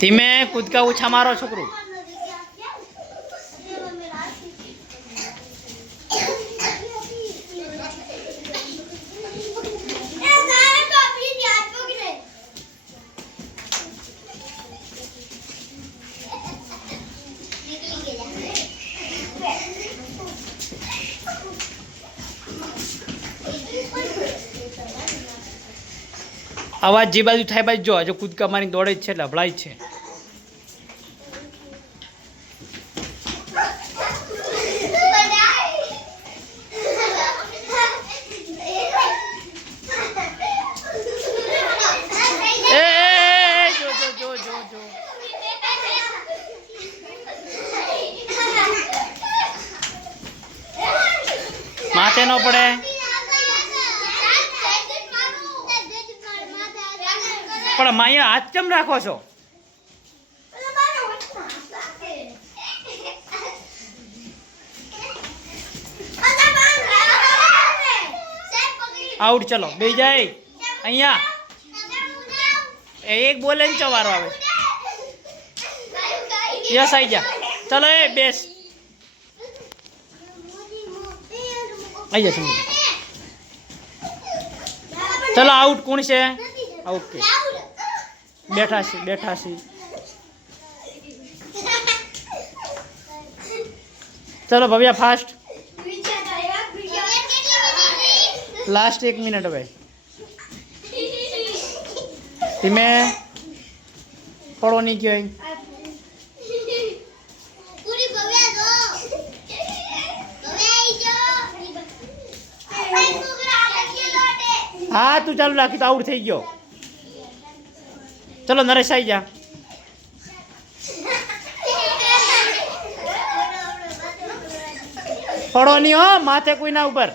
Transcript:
ધીમે કૂદકા ઓછા મારો છોકરું. અવાજ જે બાજુ થાય બાજુ જો હજુ કૂદકા મારી દોડે જ છે એટલે હભળાય છે. માથે ન પડે. પણ માયા હાથ કેમ રાખો છો? આઉટ. ચલો બે જાય અહીંયા. એક બોલે ને ચવારો આવે. યસ આવી જા. ચલો એ બેસ. આવી જા. ચલો આઉટ. કોણ છે? ઓકે બેઠા છે બેઠા છે. ચલો ભવ્યા ફાસ્ટ. લાસ્ટ 1 મિનિટ હવે. ધીમે પડો નહીં કહેવાય. હા તું ચાલુ રાખી તો આઉટ થઈ ગયો. ચલો નરેશ આવી જા. પડો નહીં હો માથે કોઈના ઉપર.